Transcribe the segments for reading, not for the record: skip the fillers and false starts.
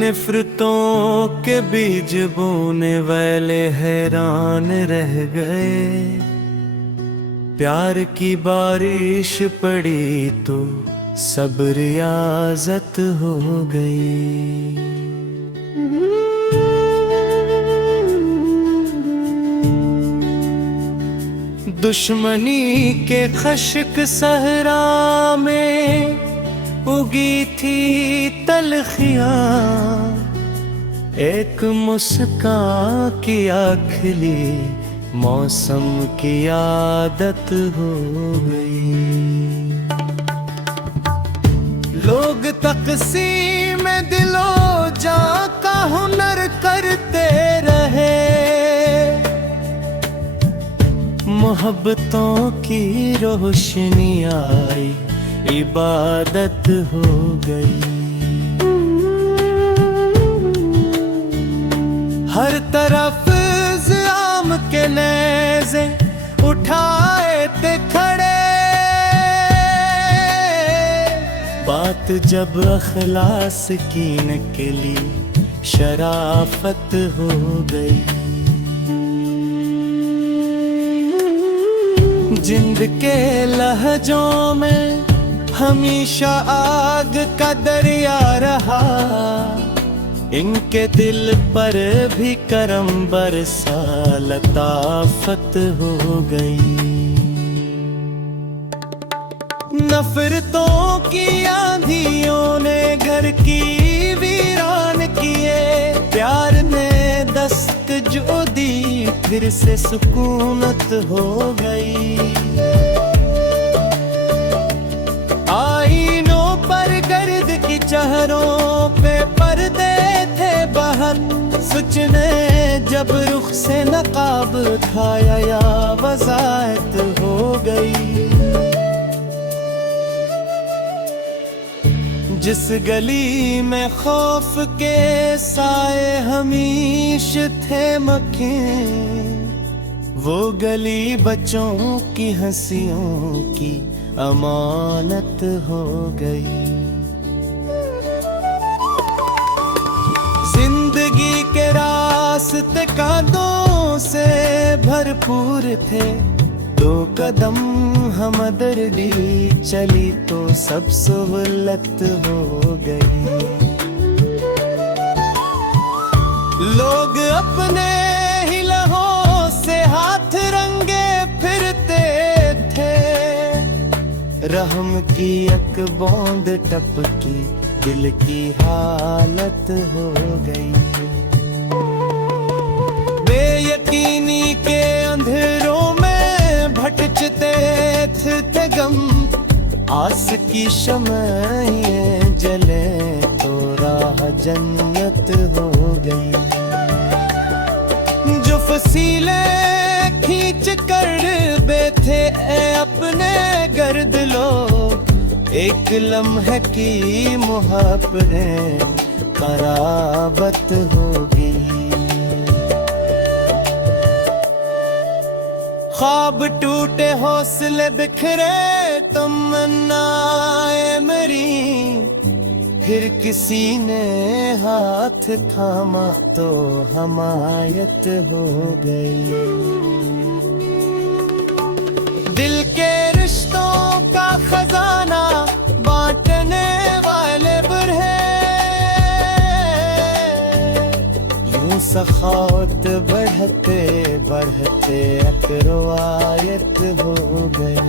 नफरतों के बीज बोने वाले हैरान रह गए। प्यार की बारिश पड़ी तो सब रियाजत हो गई। दुश्मनी के खश्क सहरा में उगी थी तलखियां, एक मुस्कान की आखिरी मौसम की आदत हो गई। लोग तक़सीम दिलो जा का हुनर करते रहे, मोहब्बतों की रोशनी आई इबादत हो गई। हर तरफ ज़ियाम के नेज़े उठाए थे खड़े, बात जब अखलास की निकली शराफत हो गई। जिंद के लहजों में हमेशा आग का दरिया रहा, इनके दिल पर भी करम बरसा लताफत हो गई। नफरतों की आंधियों ने घर की वीरान किए, प्यार ने दस्तक जो दी फिर से सुकूनत हो गई। आईनों पर गर्द की चेहरों पे पर्दे थे बहुत, सच ने जब रुख से नकाब उठाया या वज़ाहत हो गई। जिस गली में खौफ के साए हमेशा थे मक्खे, वो गली बच्चों की हंसियों की अमानत हो गई। जिंदगी के रास्ते कांटों से भरपूर थे, दो कदम हम दर्दी चली तो सब सहूलत हो गई। लोग अपने ही लहों से हाथ रंगे फिरते थे, रहम की एक बूंद टपकी दिल की हालत हो गई। बेयकीनी के अंधेरों में भटकते थे गम, आस की शम्में जले तो राह जन्नत हो गई। जो फसीले खींच कर बैठे अपने गर्द लोग, एक लम्हे की मुहाबतें कराबत होगी। ख्वाब टूटे हौसले बिखरे तमन्नाए मेरी, फिर किसी ने हाथ थामा तो हमायत हो गई। दिल के रिश्तों का खजाना बांटने वाले बुरहे, यूं सखावत बढ़ते बढ़ते एक रिवायत हो गई।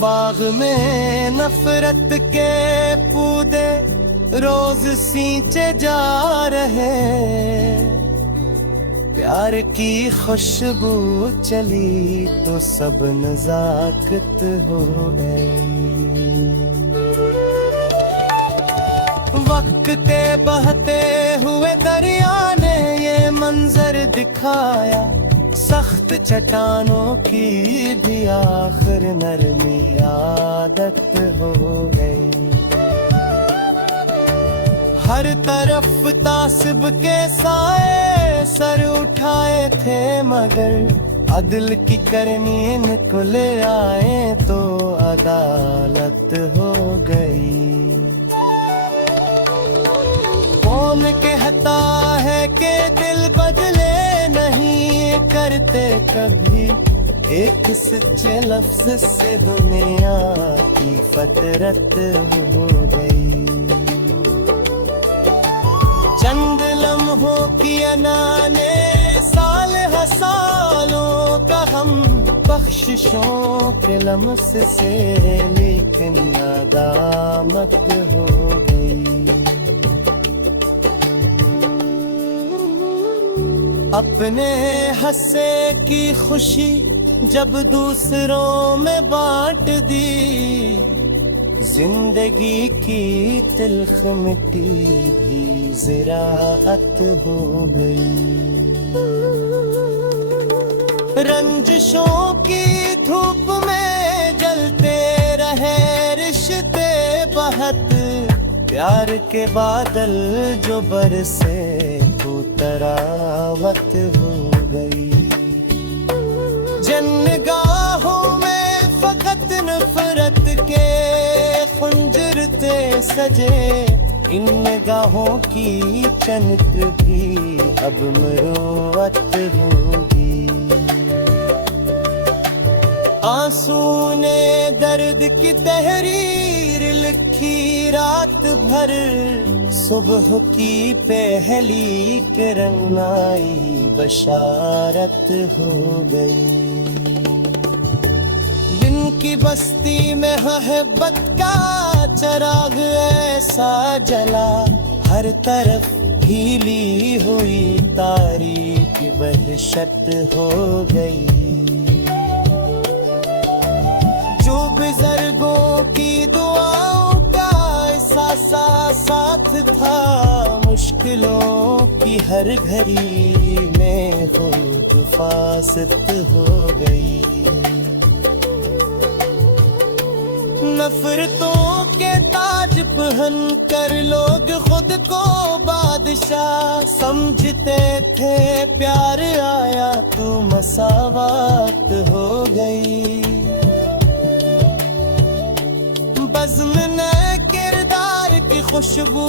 बाग में नफरत के पौधे रोज सींचे जा रहे, प्यार की खुशबू चली तो सब नजाकत हो गई। वक्त के बहते हुए दरिया ने ये मंजर दिखाया, सख्त चट्टानों की भी आखिर नरमी आदत हो गई। हर तरफ तासिब के साए सर उठाए थे, मगर अदल की करनी इनको ले आए तो अदालत हो गई। कौन कहता है कि दिल बदले नहीं करते कभी, एक सच्चे लफ्ज से दुनिया की फतरत हो गई। चंद लम्हों की अनाने साल सालों का हम, बख्शिशों के लम्स से लेकिन नादामत हो गई। अपने हंसे की खुशी जब दूसरों में बांट दी, जिंदगी की तिल्ख मिट्टी भी ज़िराअत हो गई। रंजिशों की धूप में जलते रहे रिश्ते बहुत, प्यार के बादल जो बरसे तो तरावत हो गई। जन्नगाहों में फकत नफरत के खुंजरते सजे, इन निगाहों की चमक भी अब मरोवत होगी। आंसू ने दर्द की तहरीर लिखी रात भर, सुबह की पहली किरण आई बशारत हो गई। दिन की बस्ती में मोहब्बत का चिराग ऐसा जला, हर तरफ हीली हुई तारीख वहशत हो गई। जो बुजुर्गों की दुआओं का एहसासा साथ था, मुश्किलों की हर घड़ी में खुद फासत हो गई। नफरतों के ताज पहन कर लोग खुद को बादशाह समझते थे, प्यार आया तो मसावत हो गई। बज़्म नए किरदार की खुशबू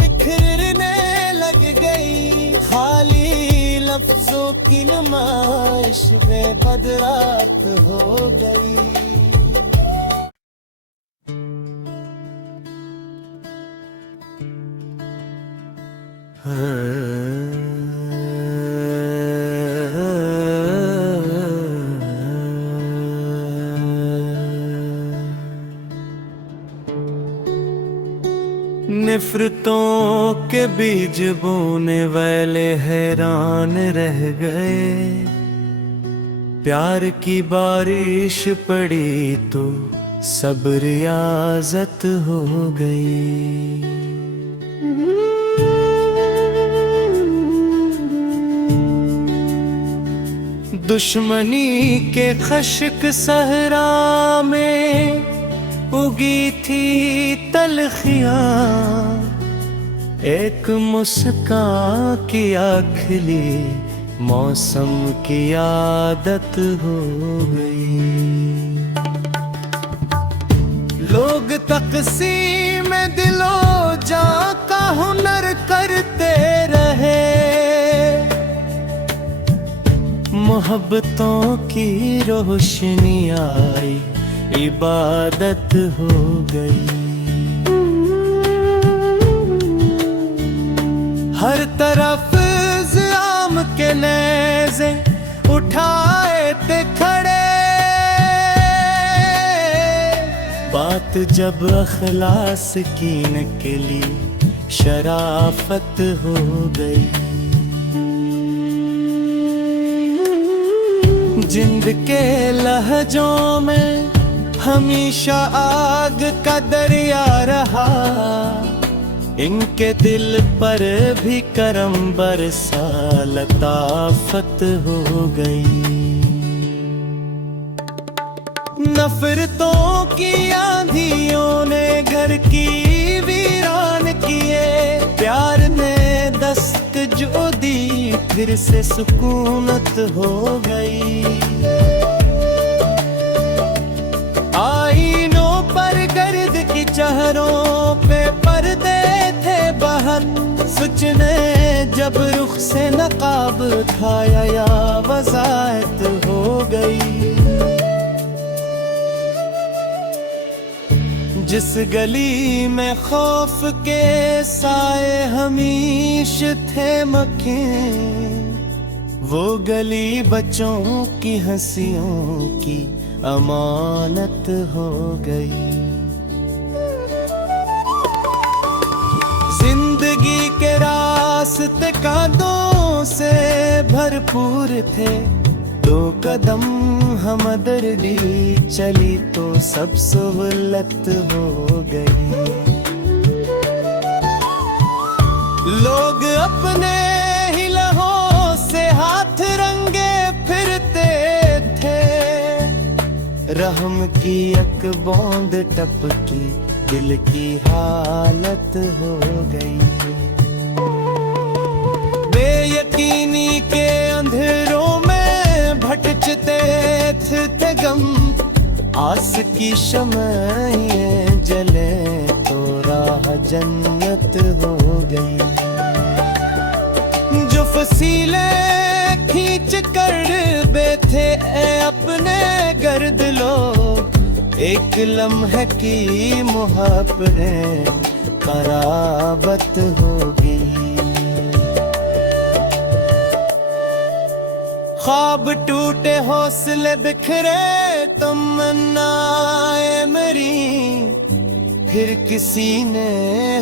बिखरने लग गई, खाली लफ्जों की नुमाइश बेबदरात हो गई। नफरतों के बीज बोने वाले हैरान रह गए, प्यार की बारिश पड़ी तो सब रियाजत हो गई। दुश्मनी के खश्क सहरा में उगी थी तलखियां, एक मुस्कान की आखिरी मौसम की आदत हो गई। लोग तक़सीम दिलो जा का हुनर करते रहे, मोहब्बतों की रोशनी आई इबादत हो गई। हर तरफ ज़ियाम के नेज़े उठाए थे खड़े, बात जब अखलास की निकली शराफत हो गई। जिंद के लहजों में हमेशा आग का दरिया रहा, इनके दिल पर भी करम बरसा लताफत हो गई। नफरतों की आंधियों ने घर की वीरान किए, फिर से सुकूनत हो गई। आईनों पर गर्द की चेहरों पे पर्दे थे बहुत, सोचने जब रुख से नकाब उठाया या वज़ाहत हो गई। जिस गली में खौफ के साए हमीश थे मक्खे, वो गली बच्चों की हंसियों की अमानत हो गई। जिंदगी के रास्ते कांटों से भरपूर थे, दो कदम हम दर्दी चली तो सब सहूलत हो गई। लोग अपने ही लहों से हाथ रंगे फिरते थे, रहम की एक बूंद टपकी दिल की हालत हो गई। बेयकीनी के अंधेरों में भटकते थे गम, आस की शम्में जले तो राह जन्नत हो गई। जो फसीले खींच कर बैठे अपने गर्द लोग, एक लम्हे की मुहाबतें कराबत होगी। ख्वाब टूटे हौसले बिखरे तमन्नाएं मेरी, फिर किसी ने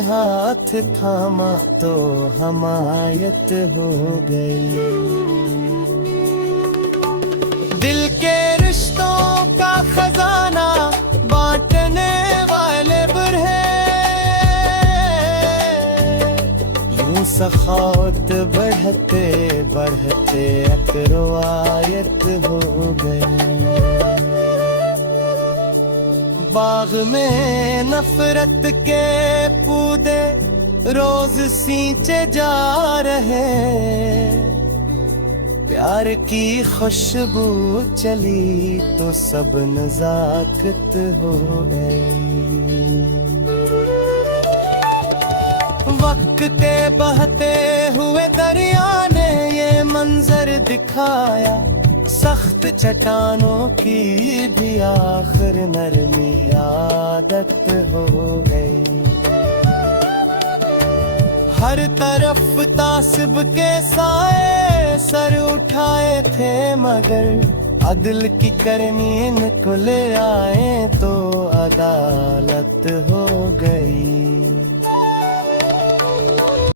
हाथ थामा तो हमायत हो गई। दिल के रिश्तों का खजाना बांटने वाले बुरहे, यूं सखावत बढ़ते बढ़ते एक रिवायत हो गई। बाग में नफरत के पौधे रोज सींचे जा रहे, प्यार की खुशबू चली तो सब नजाकत हो गई। वक्त के बहते हुए दरिया ने ये मंजर दिखाया, सख्त चट्टानों की भी आखिर नरमी आदत हो गई। हर तरफ तासिब के साए सर उठाए थे, मगर अदल की करनी इनको ले आए तो अदालत हो गई।